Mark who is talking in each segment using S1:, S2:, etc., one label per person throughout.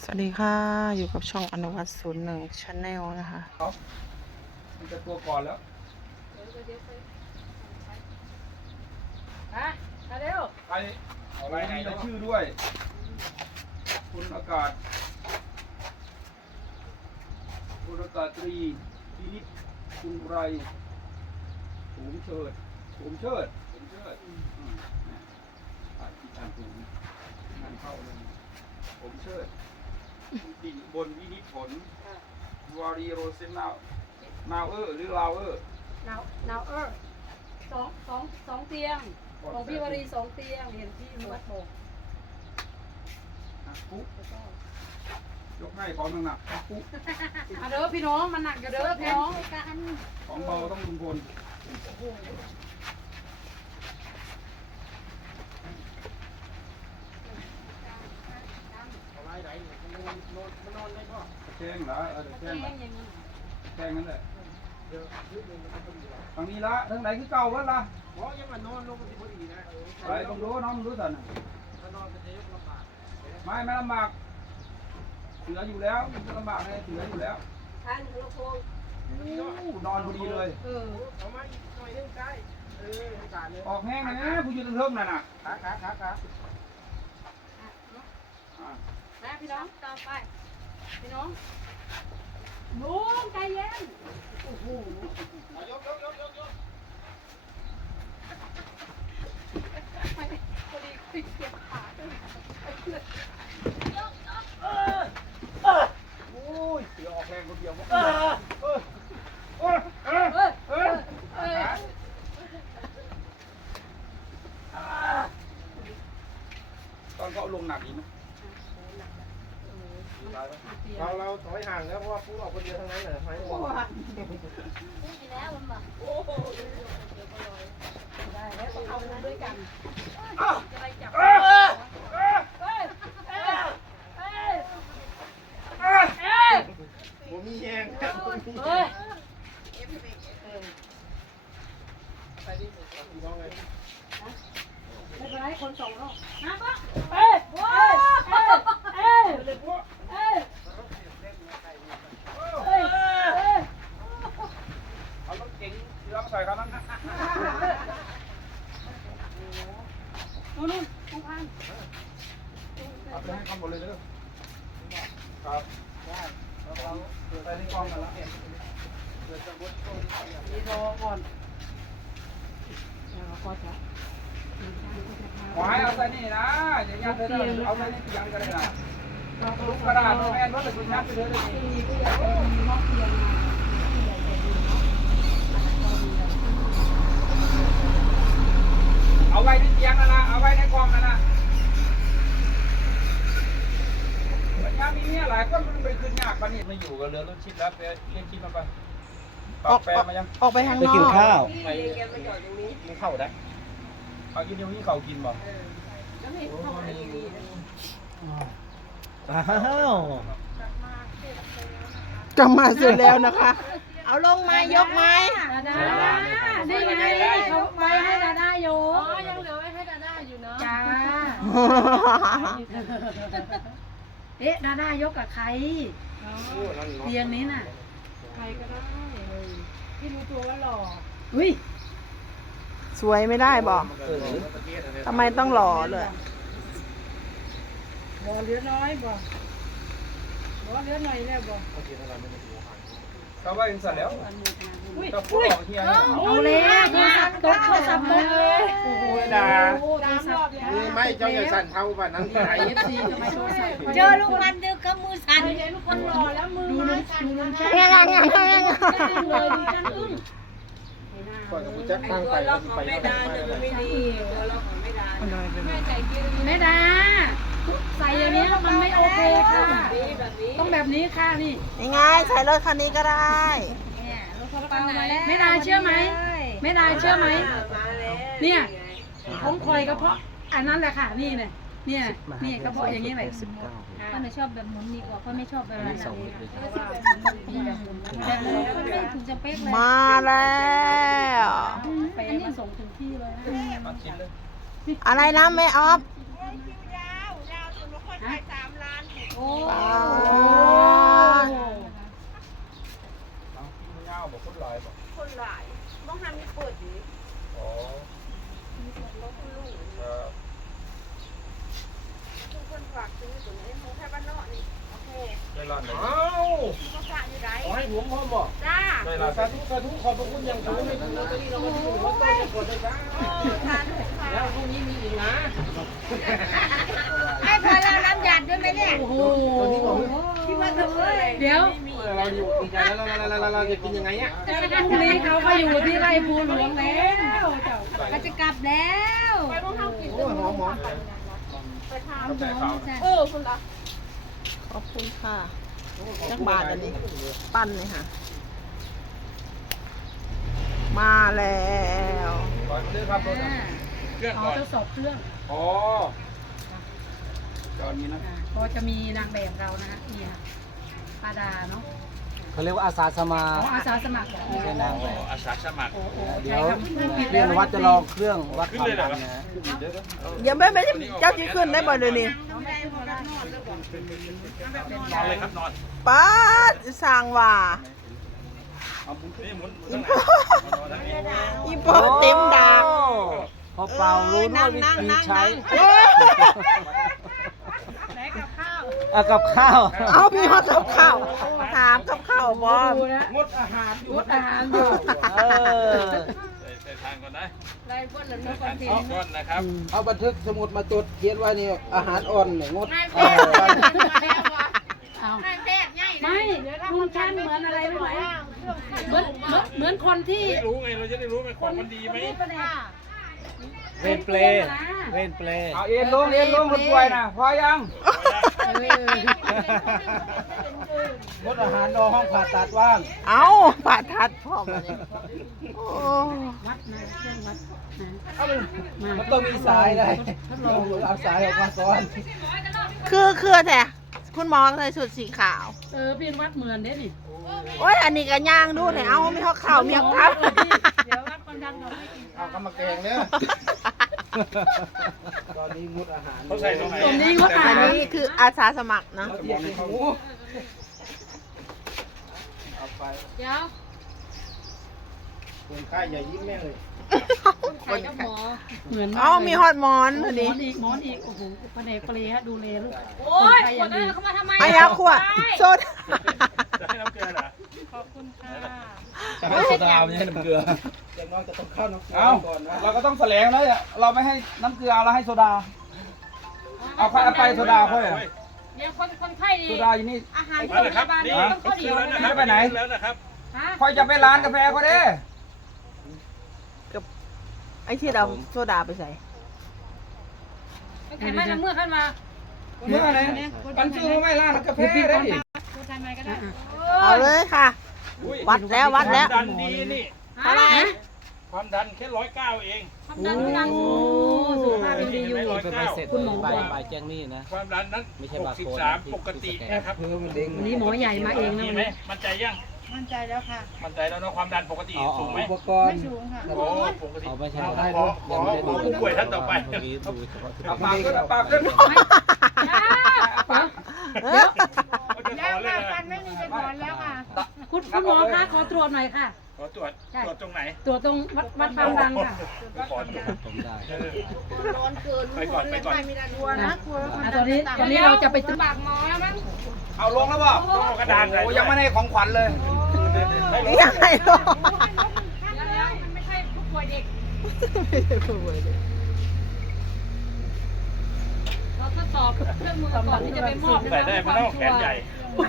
S1: สวัสดีค่ะอยู่กับช่องอนุวัต01 Channel นะคะ
S2: มันจะตัวก่อนแล้ว
S3: เร็ว
S2: ไปอะไรมีรายชื่อด้วยคุณอากาศตรีพินิจคุณไรผมเชิดที่ทางถูกงานเข้าเลยผมเชิดดิ่งบนวินิจผลวารีโรเซนนาวหรือลาว
S3: นาวสองเตียงของพี่วรี2 เตียงเห็นที่วัดบอก
S2: ปุ๊ยกให้ของหนักปุ๊
S3: เด้อพี่น้องมันหนักอยู่เด้อพี่น้องกัน
S2: ของเบาต้องลุงพลแข้งเหรอแข้งนั่นแหละทางนี้ละทางไหนคือเก่าเว้ยล่ะไปต้องรู้น้องรู้สันไม่ลำบากเสืออยู่แล้วไม่ลำบากเลยเสืออยู่แล้วนอนพอดีเลยออกแห้งเลยนะผู้ยืนเทิงนั่นน่ะขา
S3: นะพี่น้องต่อไปพี่น้องลุงใจเย็นโอ้โหยกพอดีปิดเก็บขา
S2: โอ้ยเสือออกแรงคนเดียวตอนเขาลงหนักอีกไหม
S4: เราถอยห่างแล้วเพราะว่าพูดออกคนเดียวทั้งนั้นเลยไม่ได้บอก
S3: พูดไปแล้วมันบอกโอ้โหได้แล้วต้องเอาด้วยกันจะไปจับ
S4: ผมมีแยงไปดิมองไง
S3: ไม่เป็นไรคนส่งแล้วนะปะ
S2: เอารถเก๋งเสือมาใส่ครับนั่น
S3: นู่นผู้พัน
S2: เอาไปให้เขาหมดเลยเด้อครับเราไปในกล้องกันแล้ว
S3: ดีรอก่อนขอจ้ะ
S2: ขอให้เอาใส่นี่นะอย่ายัดเลยนะเอาใส่นี่ยังกันเลยนะลูกกระดาษแม่นรถเลยคุณยัดไปเลยเลยเอาไว้ในเตียงนั่นนะเอาไว้ในกล้องนั่นนะปัญญามีเนี่ยหลายคนมันไปขึ้นยากปะนี่ไม่อยู่กับเรือรถชิดแล้วไปเรียกชิดมาไปปากแปรมายัง
S1: ออกไปทางนอก
S4: ไปกินข้าวกินข้าวได้
S2: เอากินเดี๋ยวนี้เขากินบ่
S4: อ้าว
S1: กลับมาเสร็จแล้วนะคะ เอาลงมายกไม้
S3: ดานี่ไงเขาไว้ให้ดาด้าอยู่ยังเหลือไว้ให้ดาด้าอยู่เนาะจ้าดาด้ายกกับใครเตียงนี้น่ะใครก็ได้ที่รู้ตัวว่าหล่ออุ้ย
S1: สวยไม่ได้บอกทำไมต้องหล่อเลย
S3: บ่เหลือน้อยบ่เหลือหน่อยแล้วบ่
S2: เขาว่ายังสั่นแล้วจะพูดออกเฮีย
S3: เอาเลยโต๊ะโทรศัพท์ตกเลย
S4: โอ้โหด่า
S3: โทรศัพท์
S4: นี่ไม่เจ้าอย่าสั่นเท่าป่ะนั่งที่ไหน
S3: FC ทำไมโทรศัพท์
S5: เจอลูกมันเดียวกับมือสั่น
S3: เห็นลูกคนรอแล้วมือไม้สั่นเลย
S5: ยัง
S3: ดิฉันอึ้ง
S4: ก่อนจะจัดตั้งไปก็ไปแล้ว
S3: แม่ดาใส่อย่างนี้มันไม่โอเคค่ะต้องแบบนี้ค่ะนี่
S1: ยังไงใช้รถคันนี้ก็ได้
S3: แม่ดาเชื่อไหมแม่ดาเชื่อไหมเนี่ยของคอยก็เพราะอันนั้นแหละค่ะนี่นี่ก็เพราะอย่างนี้แหละ
S5: ก็ไม่ชอบแบบหมุนดีกว่าก็ไม่ชอบแบบนั้นแบบนี้ไม่ถูกจะเป๊กเลย
S1: มาแล้ว
S3: ไปมาส่งถึงที่เลยนะ
S2: มาชิ้นเลย
S1: อะไรนะแม่ออฟ
S5: โอ้
S1: ว้าว
S2: านเลย
S4: เอ้าขอให้ผมพร้อมบอก
S2: ได้ละ
S4: สาธุขอบพระคุณอย่างสูงในคุณลอตเตอรี่รางวัลที่1ลอตเตอรี่จะกดเลยจ้าแล้วพรุ่งนี้มีอีกนะ
S5: ให้พอเราน้ำหยาดด้วยไหมเนี่ย
S3: โอ้โห
S5: คิดว่าจะเลย
S3: เดี๋ยว
S4: เราดีใจแล้วเราจะกินยังไงเนี่ย
S3: พรุ่งนี้เขาก็อยู่ที่ไร่ภูหลวงแล้วเจ้า
S5: ก็จะกลับแล้ว
S4: โอ้ยหอม
S2: เข้าใจเขา
S1: ขอบคุณค่ะจักบาทอันนี้ ปั้นเลยค่ะ มาแล้ว
S2: ก่อนซื้อครับรถเครื่อง
S3: อ๋อ
S2: ก่อน
S3: ทดสอบเครื่อง
S2: อ๋อตอนนี้นะ
S3: ก็จะมีนางแบบเรานะฮะนี่ค่ะป้าดาเนาะ
S6: เขาเรียกว่าอาสาสมั
S3: อ๋
S6: ค
S3: อ
S6: ร
S3: อาสาสมัคร
S6: ไม่ใช่นางแบบ
S2: อาสาสมัคร
S3: โอ้โห
S6: เดี๋
S3: ใช้
S6: ยว
S3: คำผิด
S6: เรียนวัดจะลองเครื่องวัดความดันนะฮะ
S1: เดี๋ยวไม่เจ้าจีขึ้นได้บ่เดี๋ยวนี้
S2: นอนเลยครับนอน
S1: ป้าดสร้างว่า
S2: เอาหมุนนี่หมุน
S1: อี
S2: ทั้ง
S1: พ่อ
S2: หลังนอนทั้งนี้
S1: อีพ่อเต็มดาก
S6: พอเป่ารู้ด้วยวิธีใช้
S1: เอ้ย
S6: เอากับข้าว
S1: เอาพี่ฮอดกับข้าวถามกับข้าวบอม
S3: ดูนะ
S4: งดอาหารอยู่
S3: งดอาหารอยู่
S6: เออ
S2: ใส่ทางก่อนนะ
S5: ไรบ้านหรือ
S2: ใส่
S5: บ้า
S2: ทาน งก่อนนะครับ
S4: เอาบันทึกสมุดมาจดเขียนไว้นี่อาหารอ่อนเนี่ยงด
S5: นายแพ
S6: เอ
S5: ทย์
S6: อ
S3: เอา
S5: นายแพทย์ใหญ่
S3: ไม่ลุงชันเหมือนอะไรรู้ไหมเหมือนคนที่
S2: ไม่รู้ไงเราจะได้รู้ไหมของมันดีไหม
S6: เวนเปลเวนเปล
S2: เอาเอ็นลงคนป่วยนะพอยัง
S4: งดอาหารรอห้องผ่าตัดว่าง
S1: เอาผ่าทัดพ่อมาเนี่ยโอ้
S3: วัดนะเครื่องวัดนะ
S4: มันต้องมีสายเลยเอาสายออกมาก่อน
S1: คือแท้คุณหมอใส่ชุดสีขาว
S3: พี่วัดเหมือนเด้นี่
S1: โอ้ยอันนี้ก็ย่างดูแต่เอาไม่เท่าข่าวเมียครับ
S5: เดี๋ยววัดความดันเราไม่กิน
S4: เอากำมาแกงเนี่ยตอนนี้งดอาหาร
S2: เขาใส่ตรงไหน
S3: ตรงนี้วัด
S1: อันนี้คืออาสาสมัครนะ
S4: เทียบหมูเอาไป
S5: เดี๋ยว
S4: คนไข้อย่ายิ้มแม่เลย
S5: ใครก็หมอ
S3: เหมือน
S1: เอามีฮอตมอนพอดี
S3: หมอนอีกโอ้โหประเดกเปรย์ฮะดูแลลูก
S5: โอ้ยคนนั้นเขามาทำไม
S1: อายาขวดโซด
S2: จะให้น้ำเกลือเหรอ
S5: ขอบคุณค่ะ
S6: จะให้โซดาไม่ใช่น้ำเกลือ
S4: อย่างน้อยจะต้องเข้าน้ำเกลื
S2: เอา
S4: ก่อนนะ
S2: เราก็ต้องแสลงนะเราไม่ให้น้ำเกลือเราให้โซดา เอาไปโซดาค่อย
S5: เดี๋ยวคนไข้ดี
S2: โซดาอยู่นี่
S5: อาหารโรงพยาบาลต้องข้าวเหนียวนะ
S2: ไม่ไปไหน
S5: ฮะ
S2: ค่อยจะไปร้านกาแฟเขาเด้
S1: ไอ้ที่เราโซดาไปใส่
S5: ใครมาเมื่อขึ้นมา
S2: เมื่อไหร่กันซื้อมาไม่ร้านกาแฟได้ดิ
S5: พูดทำไมก็ได้
S1: เอาเลยค่ะ วัดแล้ววัดแล้ว
S2: ความดันดีนี่
S1: เท่าไหร่
S2: ความดันแค่109เอง
S5: ความดันดัง
S3: สุขภาพยังดีอยู่
S6: เป็นใบเสร็จใบแจ้งนี่นะ
S2: ความดันนั้น
S6: ไม่ใช่บาร์โค้ด
S2: 63ปกตินะครับ
S4: เพื่อมันเด้ง
S3: วันนี้หมอใหญ่มาเองนะ
S2: มี
S3: วัน
S2: ไหม
S3: นี้
S2: มั่นใจยัง
S5: มั่นใจแล้วค่ะ
S2: มั่นใจแล้วเนาะความดันปกติสูงไหม
S4: อุปกรณ์
S5: สูงค่ะ
S2: โอ้ปกติ
S6: เอาไม่ใช่
S2: ขอผู้ป่วยท่านต่อไป
S6: เมื่อกี้ดูเฉพาะ
S2: เอาปากขึ้นเอาปากขึ้น
S1: เออ
S5: แล้วค่ะฟันไม่มีจะถอนแล้วค่ะ
S3: คุณหมอคะขอตรวจหน่อยค่ะ
S2: ขอตรวจตรงไหน
S3: ตรวจตรงวัดความดันค่ะ
S2: ขอตรวจ
S6: ผมได้
S5: ร้อนเกิน
S2: ไปก่อนไปก่อน
S5: ไม่ได้กลัวนะกลัว
S3: ตอนนี้เราจะไป
S5: ปากหมอแล้วมั้ง
S2: เอาลงแล้วเปล่าต้องเอากระดานโอ้ยังไม่ได้ของขวัญเลย
S1: ยังไงหรอ
S5: แล้วมันไม่ใช่ผู้ป่วยเด็กเราทดสอบเครื่องมือก่อนที่จะไปมอบ
S2: ใส่ได้มันต้องแขนใหญ่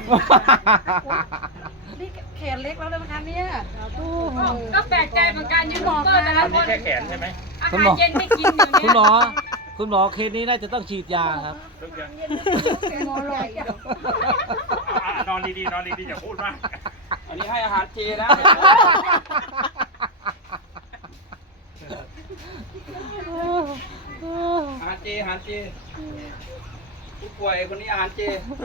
S3: นี่แขนเล็กแล้วนะคะเนี่ยตู้
S5: ก็แปลกใจเหมือนกันยูทูบเบอร์แต่ละ
S2: อัน
S5: ค
S2: นี้
S5: น
S2: แค่แขนใช่ไหม
S5: อาหารเย็นไม่กินอยู่
S6: คุณหม
S5: เนี่ย
S6: คุณหมอเคสนี้น่าจะต้องฉีดยาครับ
S5: หมอลอย
S2: นอนดีๆนอนดีๆอย่าพูดมากอันนี้ให้อาหารเจนะอาหารเจผู้ป่วยคนนี้อาหารเจ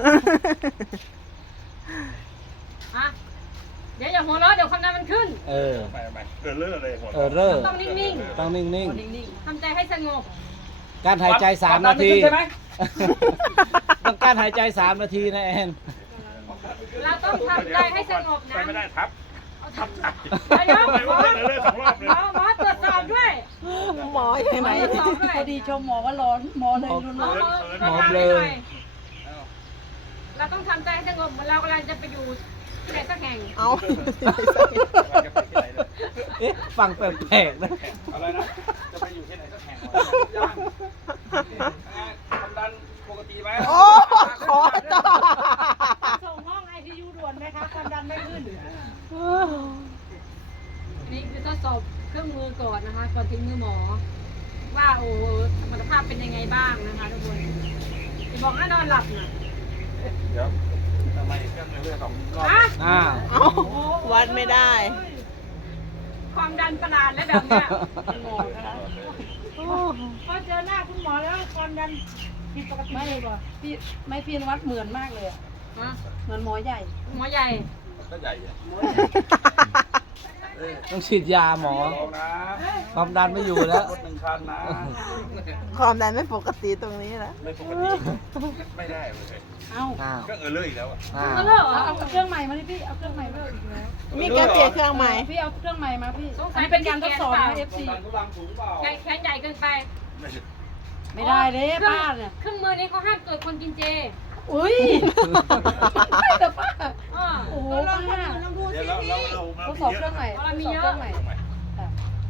S5: ฮะเดี๋ยวอย่าหัวเราะเดี๋ยวความดันมันขึ้น
S6: เออ
S2: ไม่เลิศเลยหมด
S6: เริ่ม
S5: ต้องนิ่ง
S6: ต้องนิ่ง
S5: ๆทำใจให้สงบ
S6: ๆ การหายใจ3 นาที
S2: ใช่ไหม
S6: ต้องการหายใจ3 นาทีนะแอน
S5: เราต้องทำใจให้สงบนะ
S2: ไปไม่ได้ทับทับใจ
S5: เดี๋ยว
S2: ไปว่าเลิศ2 รอบเลย
S5: หมอตรวจสอบด้วย
S1: หมอใช่ไหม
S5: ตรวจสอบด้วย
S3: พอดีชมหมอว่าร้อนหมอเลยรุน
S5: หม
S3: ร้
S5: อ
S3: อน
S5: หมอเบลอเราต้องทำใจให้สงบเหมือนเรากำลังจะไปอยู่ที่ไหนสักแห่ง
S1: เอา
S6: เอ๊ะฟังแปลกๆนะ
S2: อะไรนะ จะไปอยู่ที่ไหนสักแห่งย่างความดันปกติไหม
S1: โอ้ขอต่อ
S3: ส่งห้องไอซียูด่วนไหมคะความดันไม่ขึ้น
S5: นี่คือทดสอบเครื่องมือก่อนนะคะ ก่อนถึงมือหมอ ว่าโอ้สมรรถภาพเป็นยังไงบ้างนะคะทุกคนจะบอกให้นอนหลับนะ
S2: เดี๋ยวทำไมเครื่องเลือดสองรอบ
S5: ฮะ
S6: อ้าว
S1: เอาวัดไม่ได้
S5: ความดันประหลาดแล้วแบบเนี้ย
S3: หมอคะพอเจอหน้าคุณหมอแล้วความดันผิดปกติเลยว่ะพี่นวัดเหมือนมากเลยอะ
S5: ฮะ
S3: เหมือนหมอใหญ่
S5: หมอใหญ่
S2: ก็ใหญ่อะ
S6: ต้องฉีดยาหมอ
S2: ลองนะ
S6: ความดันไม่อยู่แล้ว
S2: รถ1 คันนะ
S1: ความดันไม่ปกติตรงนี้แหละ
S2: ไม่ปกติไม่ได้เลย
S3: เอ้า
S6: อ้าว
S2: ก็เลยอีกแล้วอ่ะ
S6: อ้าว
S5: ก็เลิกเหรอ
S3: เอาเครื่องใหม่มาดิพี่เอาเครื่องใหม่มาอีกแล้ว
S1: มีการเปลี่ยนเครื่องใหม่
S3: พี่เอาเครื่องใหม่มาพี่
S5: สงสั
S3: อัน
S5: ย
S3: นี้เป็นการทดสอบนะ
S5: เป็น
S3: FC
S2: ความดันทุลังสูงเปล่า
S5: แขนใหญ่เกินไป
S3: ไม่ได้เลยป้าเนี่ย
S5: เครื่องมือนี้เขาห้ามเกิดคนกินเจ
S3: อุ้ยแต่ป้า
S5: อ้อ
S3: โอ้โหป้า
S2: เดี๋ยวเรา
S3: ทดสอบเครื่องใหม่ทดสอบเครื่องใหม่ค่ะ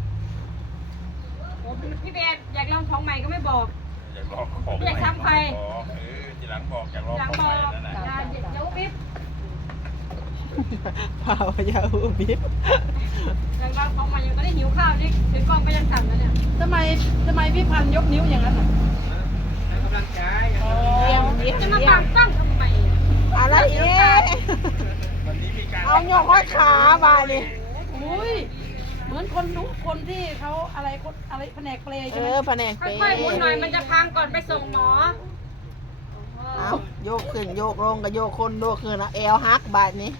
S5: โอ้พี่เบสอยากลองของใหม่ก็ไม่บอก
S2: อยากลองของ
S5: อยากทำใคร
S2: ทีหลังบอกอยากลอง
S5: หลัง
S2: ของ
S5: บ
S2: ให
S5: อ
S2: ม่
S5: ก
S2: แล้วนะ
S5: เดี๋ยวปิ๊บ
S1: เผายาอูบิบ
S5: อยากลองของใหม่ยังก็ได้หิวข้าวนี่ถือกล้องไปยังสั่นแล้วเนี่ย
S3: ทำไมพี่พันยกนิ้วอย่างนั้นอ่ะ
S6: กำลังใจ
S1: เยี่ยมเยี่ยม
S5: จะมา
S1: เยี่ย
S5: ปาม กตั้งทำไมอะ
S1: อะไรอีก
S2: วันนี้มีการ
S1: เอาโยกห้อยขามาดิ
S3: อุ้ยเหมือนคนที่เขาอะไรแผนกเปล
S1: เอ
S3: ใช่ไหม
S1: อแผนกเป
S5: ค่อยๆหมุนหน่อยมันจะพังก่อนไปส่งหมอ
S1: เอาโยกขึ้นโยกลงกับโยกคนโยกขึ้นนะเอวฮักบาดนี้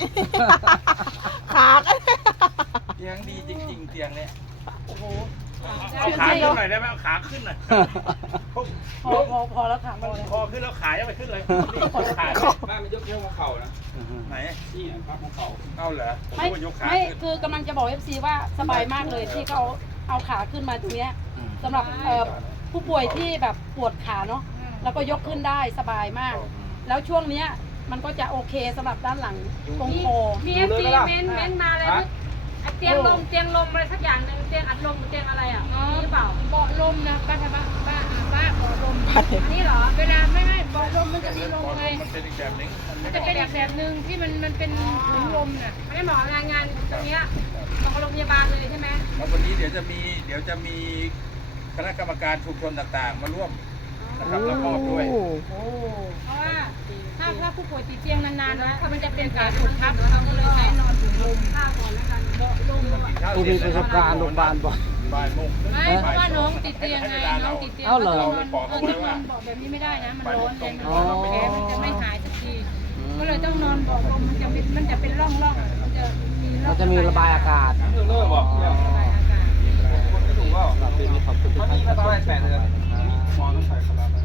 S1: ขาก็
S2: เตียงดีจริงๆเตียงเนี้ย
S3: โอ้โห
S2: เอาขาขึ้นหน่อยได้ไหมเอาขาขึ้นหน่อย
S3: พอแล้วค่ะพอแล้ว
S2: คอขึ้นแล้วขายังไม่ขึ้นเลยนี่ขาบ้านมันยกเยอะมาเข่านะไหนนี่พับมาเข่าเอาเหรอผม
S3: ไม่
S2: ว่ายกขา
S3: ไม่
S2: ขึ้น
S3: คือกำลังจะบอก FC ว่าสบายมากเลยที่เขาเอาขาขึ้นมาตรงเนี้ยสำหรับผู้ป่วยที่แบบปวดขาเนาะแล้วก็ยกขึ้นได้สบายมาก แล้วช่วงเนี้ยมันก็จะโอเคสำหรับด้านหลังตรงคอ
S5: มีเอฟซีเม้นมาเลยว่าเตียงลมอะไรสักอย่างหนึ่งเตียงอัดลมเตียงอะไรอ่ะนี่หรือเปล่าเบาะลมนะป้าทำป้าเบาะลมนี่เหรอเวลาไม่เบาะลมมันจะมีลมไง
S2: มันเป็นอีกแบบนึง
S5: มันจะเป็นอีกแบบหนึ่งที่มันเป็นถุงลมน่ะไม่ได้หมองานตรงเนี้ยของโรงพยาบาลเลยใช่ไหม
S2: แล้ววันนี้เดี๋ยวจะมีคณะกรรมการชุมชนต่างๆ มาร่วมนะครับแล้วมอบด้วย
S5: เพราะว่าถ้าผู้ป่วยติดเตียงนานๆนะมันจะเป็นการถูกทับเขาก็เลยใช้นอนถุงลมข้าวก่อนแล้วกันเบาะลม
S6: ผู้มีประสบการณ์โรงพยาบาลบ่อย
S2: บ่ายโมง
S5: ไม่เพราะว่าน้องติดเตียงไงน้องติดเตียง
S6: เอ้าเหรอ
S5: นอนบอกแบบนี้ไม่ได้นะมันร้อนเลยแผลมันจะไม่หายสักทีก็เลยต้องนอนบอกลมมันจะเป็นร่องมันจะมีร่อง
S6: เราจะมีระบายอากาศ
S2: เลิกบอก
S5: ระบายอากาศ
S2: ไม่ถูกว่า
S6: สำหรับปีนี้ขอบคุณทุกท่านที่ชม
S2: 8 เดือนหมอต้องใส่คาราบ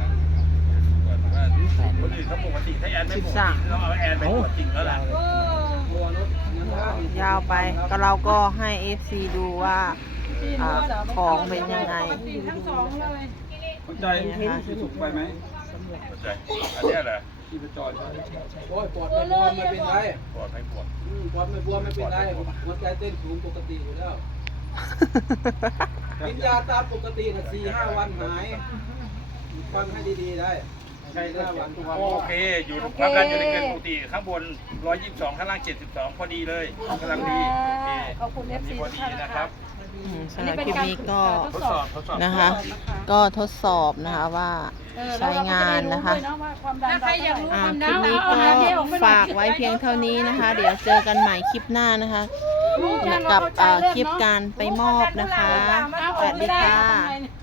S2: คนอื่นเขาปกติถ้าแอนไม่ปกติเราเอาแอนไปตรวจจริงแล้วล่ะ
S1: ยาวไปก็เราก็ให้ FC ดูว่าของเป็นยังไง
S5: ทั้งสองเลย
S2: สนใจที่สุกไปไหมสนใจอันนี้แหละที่ไปจอย
S6: โอ้ยปอดไม่บวมไม่เป็นไร
S2: ปวดไม่ปวด
S6: ปอดไม่บวมไม่เป็นไรหัวใจเต้นสูงปกติอยู่แล้วกินยาตามปกตินะ4-5 วันหายฟังให้ดีๆได้ใช่5 วันทุกวัน
S2: โอเคอยู่ความดันอยู่ในเกณฑ์ปกติข้างบน122ข้างล่าง72พอดีเลยกำลังดีโอเค
S3: ขอบคุณ FC
S2: พอ
S3: ทุก
S2: ดี
S3: ท่าน
S2: นะ
S3: นะ
S2: ครั
S3: คะ
S2: บ
S1: สำหรับคลิปนี้ก็
S2: ทดสอบ
S1: นะคะ ก็ทดสอบนะคะว่าใช้งานนะคะ
S3: ถ้าใครอยากรู้
S1: คลิปนี้ก็ฝากไว้เพียงเท่านี้นะคะ เดี๋ยวเจอกันใหม่คลิปหน้านะคะ กับคลิปการไปมอบนะคะ สวัสดีค่ะ